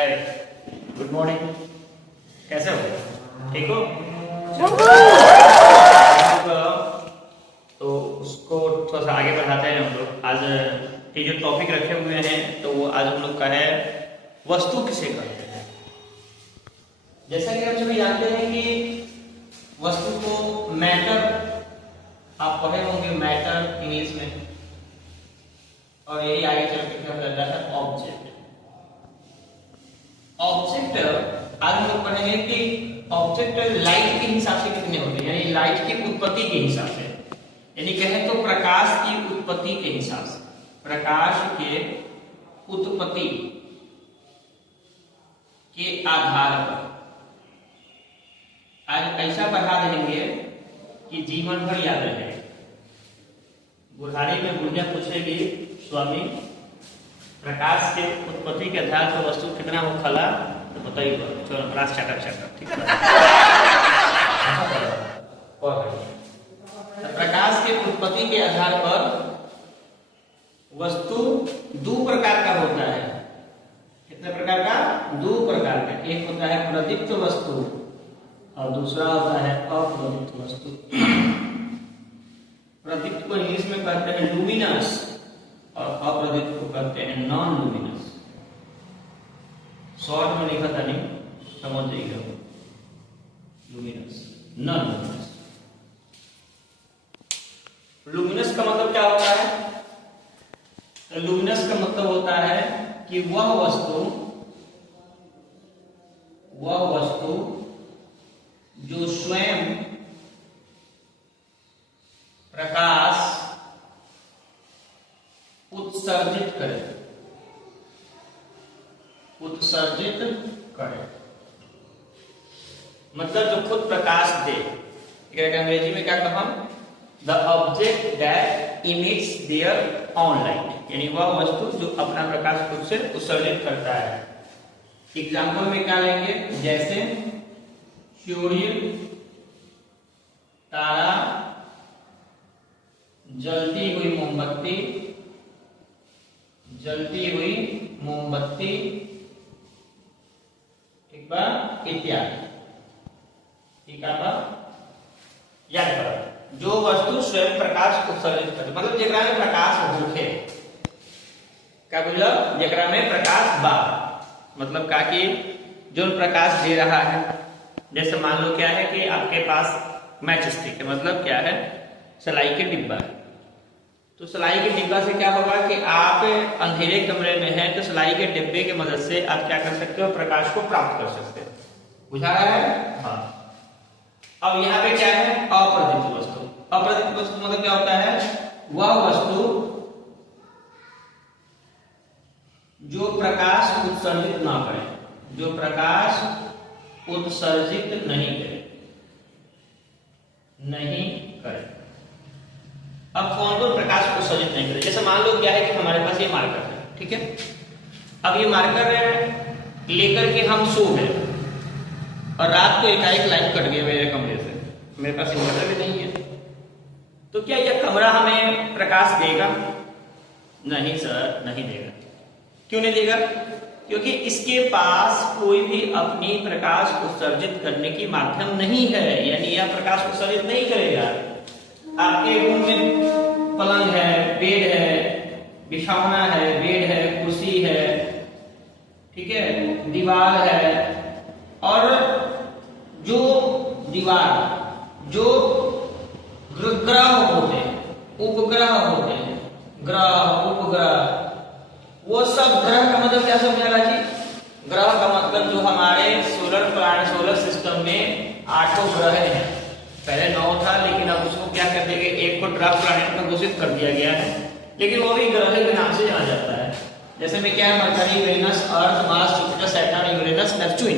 हाय, good morning. कैसे हो? ठीक हो? तो उसको थोड़ा सा आगे बढ़ाते हैं हम लोग। आज ये जो टॉपिक रखे हुए हैं तो वो आज हम लोग का है वस्तु किसे कहते हैं। जैसा कि हम सभी जानते हैं कि वस्तु को मैटर, आप पढ़े होंगे मैटर इंग्लिश में, और यही आगे चल के क्या कहता है ऑब्जेक्ट। ऑब्जेक्ट आज हम लोग पढ़ेंगे कि ऑब्जेक्ट लाइट के हिसाब से कितने होते हैं, यानी लाइट की उत्पत्ति के हिसाब से, यानी कहें तो प्रकाश की उत्पत्ति के हिसाब से, प्रकाश के उत्पत्ति के आधार पर आज ऐसा बढ़ा देंगे कि जीवन भर याद रहे। बुढ़ारी में बुढ़िया पूछेगी, स्वामी प्रकाश के उत्पत्ति के आधार पर वस्तु कितना हो खला, तो बताइए। चलो प्रकाश चटर ठीक है। प्रकाश के उत्पत्ति के आधार पर वस्तु दो प्रकार का होता है। कितने प्रकार का? दो प्रकार का। एक होता है प्रदीप्त वस्तु और दूसरा होता है अप्रदीप्त वस्तु। प्रदीप्त को इंग्लिश में कहते हैं लुमिनस और अप्रदीप्त को कहते हैं नॉन लुमिनस। शॉर्ट में लिखा था, नहीं समझ जाइएगा। Luminous, non luminous. लुमिनस का मतलब क्या होता है? तो लुमिनस का मतलब होता है कि वह वस्तु जो स्वयं प्रकाश उत्सर्जित करे, मतलब जो खुद प्रकाश दे। अंग्रेजी में क्या कहा? The object that emits their own light, यानी वह वस्तु जो अपना प्रकाश खुद से उत्सर्जित करता है। एग्जाम्पल में क्या लेंगे? जैसे सूर्य, तारा, जलती हुई मोमबत्ती, एक बार इत्यादि। ठीक है, याद करो जो वस्तु स्वयं प्रकाश उत्सर्जित करती, मतलब जेकरा में प्रकाश होखे। क्या बोला? जेकरा में प्रकाश बा, मतलब का कि जो प्रकाश दे रहा है। जैसे मान लो क्या है कि आपके पास मैच स्टिक है, मतलब क्या है सलाई के डिब्बा है। तो सलाई के डिब्बा से क्या होगा कि आप अंधेरे कमरे में हैं तो सलाई के डिब्बे की मदद से आप क्या कर सकते हो? प्रकाश को प्राप्त कर सकते हो। बुझा रहा है? हाँ। अब यहाँ पे क्या है? अप्रदीप्त वस्तु। अप्रदीप्त वस्तु मतलब क्या होता है? वह वस्तु जो प्रकाश उत्सर्जित ना करे, जो प्रकाश उत्सर्जित नहीं करे। अब कौन कौन प्रकाश उत्सर्जित नहीं करे? जैसे मान लो क्या है कि हमारे पास ये मार्कर है, ठीक है। अब ये मार्कर लेकर के हम सो गए और रात को एकाएक लाइट कट गया मेरे कमरे से, मेरे पास इन्वर्टर भी नहीं है, तो क्या यह कमरा हमें प्रकाश देगा? नहीं सर, नहीं देगा। क्यों नहीं देगा? क्योंकि इसके पास कोई भी अपनी प्रकाश उत्सर्जित करने की माध्यम नहीं है, यानी यह प्रकाश उत्सर्जित नहीं करेगा। आपके रूम में पलंग है, बेड है, बिछौना है, बेड है, कुर्सी है, ठीक है, दीवार है, और जो दीवार जो ग्रह होते हैं, उपग्रह होते हैं, ग्रह उपग्रह, वो सब ग्रह का मतलब क्या समझा जी? ग्रह का मतलब जो हमारे सोलर सिस्टम में 8 ग्रह हैं। पहले 9 था, लेकिन अब उसको क्या कर दिया गया? एक को ड्वार्फ प्लैनेट में घोषित कर दिया गया है, लेकिन वो भी ग्रह के नाम से जाना जाता है। जैसे में क्या है? Mercury, Venus, Earth, Mars, Jupiter, Saturn, Uranus, Neptune,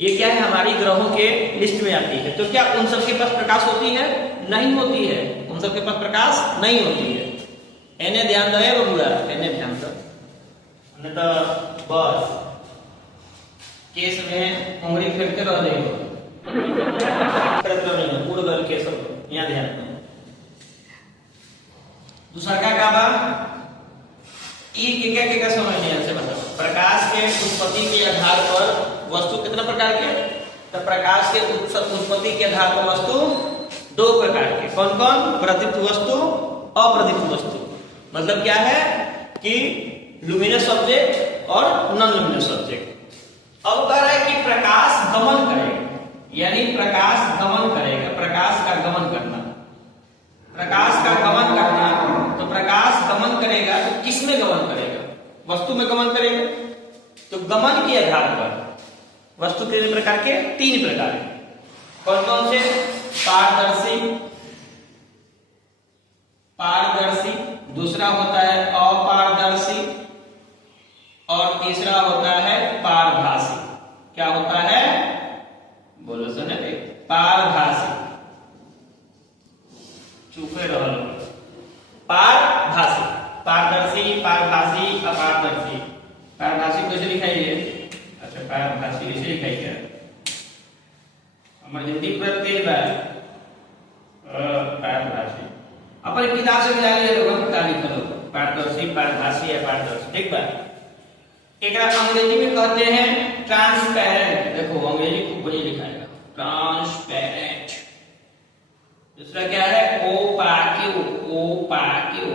ये क्या है? हमारी ग्रहों के लिस्ट में आती है। तो क्या उन सबके पास प्रकाश होती है? नहीं होती है। उन सबके पास प्रकाश नहीं होती है। एने ध्यान दो बबुआ, एने ध्यान दो, नहीं तो बस केस में उंगली फेंकते रह जाएगा। पूर्ण गल केस हो, यहाँ ध्यान दो। दूसरा क्या कहा? ई के क्या समझ नहीं, ऐसे बताओ। प्रकाश के उत्पत्ति के आधार पर वस्तु कितना प्रकार के, तो प्रकाश के उत्पत्ति के आधार पर वस्तु दो प्रकार के, कौन कौन, प्रदीप्त वस्तु, अप्रदीप्त वस्तु। मतलब क्या है कि लुमिनस ऑब्जेक्ट और नॉन लुमिनस ऑब्जेक्ट। अब कह रहा है कि प्रकाश गमन करेगा, यानी प्रकाश गमन करेगा, प्रकाश का गमन करना, प्रकाश का गमन करना। तो प्रकाश गमन करेगा तो किस में गमन करेगा, वस्तु में गमन करेगा। तो गमन के आधार पर वस्तु कितने प्रकार के, तीन प्रकार के, कौन कौन से, पारदर्शी, पारदर्शी, दूसरा होता है अपारदर्शी और तीसरा होता है पारभासी। क्या होता है, बोलो सुने, पारभासी, चुपे रहो लोग। पारभासी, पारदर्शी, पारभासी, अपारदर्शी। पारभासी कैसे लिखाई है, अच्छा पारभासी कैसे लिखाई है, हमारे हिंदी पर तेज है पारभासी। अपन किताब से मिला लिए लोग, किताब लिख लो, पारदर्शी, पारभासी या पारदर्शी, ठीक बा। एक अंग्रेजी में कहते हैं ट्रांसपेरेंट, देखो अंग्रेजी खूब बढ़िया लिखाएगा, ट्रांसपेरेंट। दूसरा क्या है, ओपाक्यू, ओपाक्यू।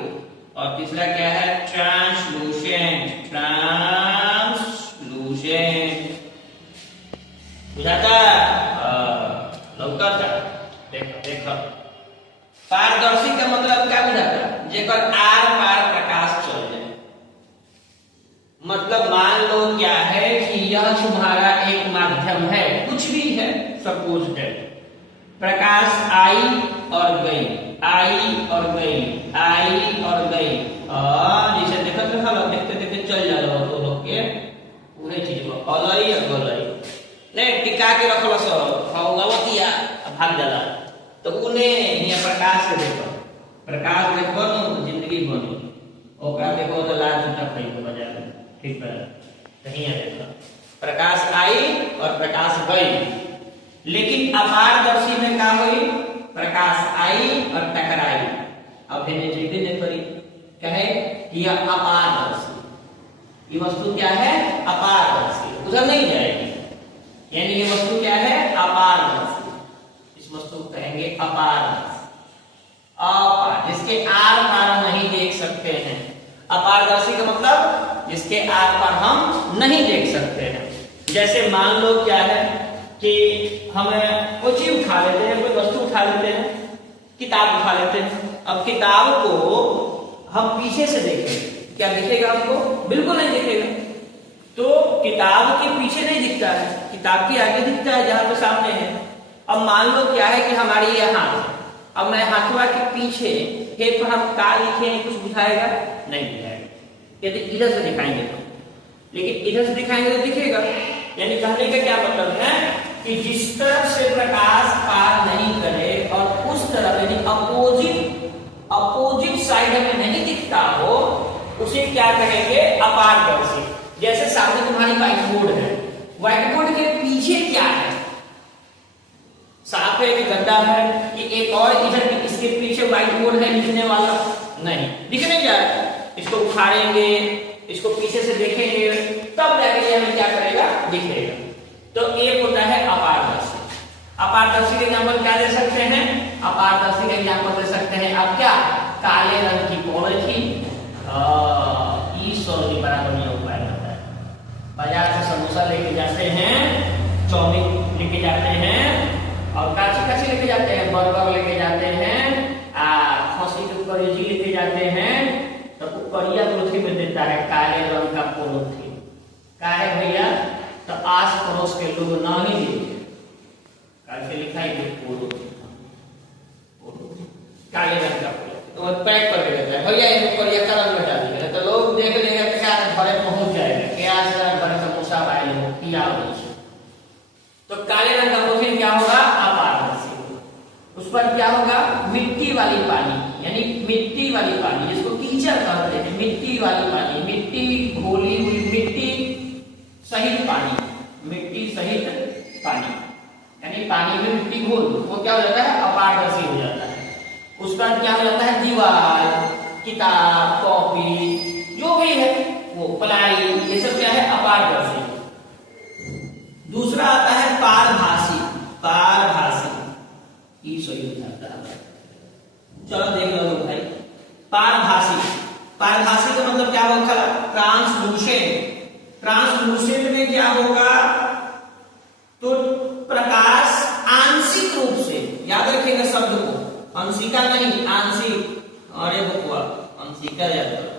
और तीसरा क्या है, ट्रांसलूसेंट, ट्रांसलूसेंट। बुझाता, लौकता, देखो देखो। पारदर्शी का मतलब क्या बुझाता, जेकर आर पार प्रकाश चल जाए। मतलब मान लो क्या है कि यह तुम्हारा एक माध्यम है, कुछ भी है, सपोज है, प्रकाश आई और गई, आई और गई, आई और गई, जैसे देखते रहो, देखते देखते चल जा रहा तो लोग के पूरे चीज को अलई और गलई नहीं टिका के रखल सब गवतिया भाग जाला। तो उन्हें ये प्रकाश के देखो, प्रकाश देखो न जिंदगी बनी, ओकरा देखो तो लाल जूता खरीद बाजार में, ठीक है। कहीं है देखो, प्रकाश आई और प्रकाश गई। लेकिन अपारदर्शी में क्या हुई, प्रकाश आई और टकराई। अब नहीं करी, क्या है, यह अपारदर्शी, ये वस्तु क्या है, अपारदर्शी, उधर नहीं जाएगी, यानी ये वस्तु क्या है, अपारदर्शी। इस वस्तु को कहेंगे अपारदर्शी, अपार, जिसके आर पार नहीं देख सकते हैं। अपारदर्शी का मतलब जिसके आर पार हम नहीं देख सकते हैं। जैसे मान लो क्या है कि हमें कोई चीज उठा लेते हैं, कोई वस्तु उठा लेते हैं, किताब उठा लेते हैं। अब किताब को हम पीछे से देखें, क्या दिखेगा हमको, बिल्कुल नहीं दिखेगा। तो किताब के पीछे नहीं दिखता है, किताब के आगे दिखता है जहां पे सामने है। अब मान लो क्या है कि हमारी ये हाथ है, अब मैं हाथवा के पीछे हे पर हम का लिखे, कुछ दिखाएगा नहीं दिखाएगा, यदि इधर से दिखाएंगे तो, लेकिन इधर से दिखाएंगे तो दिखेगा। यानी कहने का क्या मतलब है कि जिस तरफ से प्रकाश पार नहीं करे और उस तरफ यानी अपोजिट साइड में नहीं दिखता हो, उसे क्या कहेंगे, अपारदर्शी। जैसे सामने तुम्हारी व्हाइट बोर्ड है, व्हाइट बोर्ड के पीछे क्या है, साफ है कि गंदा है कि एक और इधर इसके पीछे व्हाइट बोर्ड है लिखने वाला, नहीं दिखने जाए। इसको उखाड़ेंगे, इसको पीछे से देखेंगे, तब जाके हमें क्या करेगा, दिखेगा। तो एक होता है अपारदर्शी। अपारदर्शी का एग्जांपल क्या दे सकते हैं, अपारदर्शी का एग्जांपल दे सकते हैं अब क्या, काले रंग की पॉलिथीन। बराबर नहीं उपाय होता है। बाजार से समोसा लेके जाते हैं, चाउमीन लेके जाते हैं, और काची काची लेके जाते हैं, बर्गर लेके जाते हैं, खसी के कलेजी लेके जाते हैं। तो करिया पॉलिथीन में देता है काले रंग का पॉलिथीन। क्या है भैया, तो आस पड़ोस के लोग ना ही देखे, कैसे लिखा है काले रंग का तो पैक कर देता है, भैया इसको करिया का रंग में डाल दिया। तो लोग देख लेगा कि क्या घरे पहुंच जाएगा, क्या घर समोसा आए हो किया हो। तो काले रंग का पॉलिथीन क्या होगा, अपारदर्शी। उस पर क्या होगा, मिट्टी वाली पानी, यानी मिट्टी वाली पानी जिसको कीचड़ कहते हैं, मिट्टी वाली पानी, मिट्टी घोली हुई, मिट्टी सहित पानी, मिट्टी सहित पानी, यानी पानी में मिट्टी घोल, वो क्या हो जाता है, अपारदर्शी हो जाता है। उसका क्या हो जाता है, दीवार, किताब, कॉपी, जो भी है वो प्लाई, ये सब क्या है, चलो देख लो भाई, पारभासी। पारभासी का मतलब क्या होगा? ट्रांसलूसेंट। ट्रांसलूसेंट में क्या होगा? तो प्रकाश आंशिक रूप से, याद रखिएगा शब्द को, अंशिका नहीं, आंशिक। अरे बकुआ, अंशिका याद करो।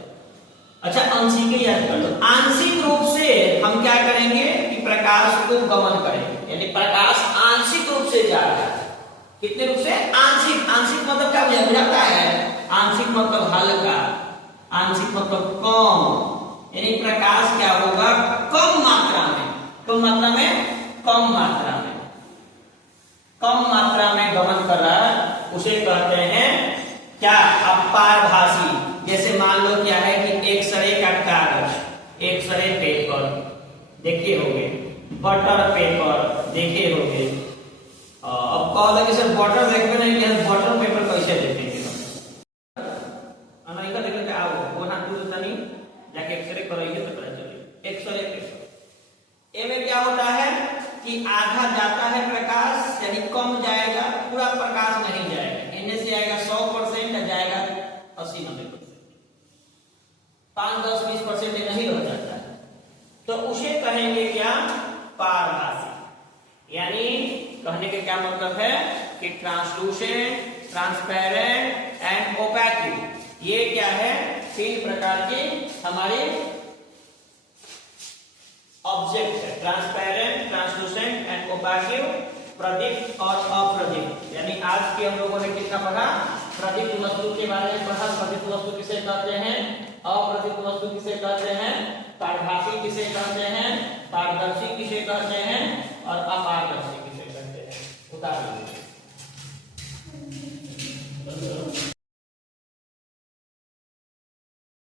अच्छा, अंशिका याद कर लो। आंशिक रूप से हम क्या करेंगे कि प्रकाश को गमन करेंगे, यानी प्रकाश आंशिक रूप से जा रहा है। कितने रूप से? आंशिक। आंशिक मतलब क्या बुझाता है? आंशिक मतलब हल्का, आंशिक मतलब कम, यानी प्रकाश क्या होगा? कम मात्रा में, कम मात्रा में, कम मात्रा में, कम मात्रा में गमन कर रहा है, उसे कहते हैं क्या? अपारभासी। जैसे मान लो क्या है कि एक्सरे का कागज, एक्सरे पेपर देखे होंगे, बटर पेपर देखे होंगे। अब कहा कि सर बटर देखते नहीं, कि बटर पेपर कैसे देखेंगे? अमेरिका देख के आओ, वो हाथ दूर तनी जाके एक्सरे कराइए तो पता चले। एक्सरे पेपर ए में क्या होता है कि आधा जाता है प्रकाश, यानी कम जाएगा, पूरा प्रकाश नहीं जाएगा। इनमें से आएगा 100% जाएगा 80-90%, 5-10-20% नहीं रह जाता है, तो उसे कहेंगे क्या? पारभासी। यानी कहने के क्या मतलब है कि ट्रांसलूसेंट, ट्रांसपेरेंट एंड ओपेक, ये क्या है? 3 प्रकार के हमारे ऑब्जेक्ट है। ट्रांसपेरेंट, ट्रांसलूसेंट एंड ओपेक, प्रदीप्त और अप्रदीप्त। यानी आज के हम लोगों ने कितना पढ़ा? प्रदीप्त वस्तु के बारे में पढ़ा। प्रदीप्त वस्तु किसे कहते हैं? अप्रदीप्त वस्तु किसे कहते हैं? पारभासी किसे कहते हैं? पारदर्शी किसे कहते हैं? और अपारदर्शी किसे कहते हैं? उतार लीजिए।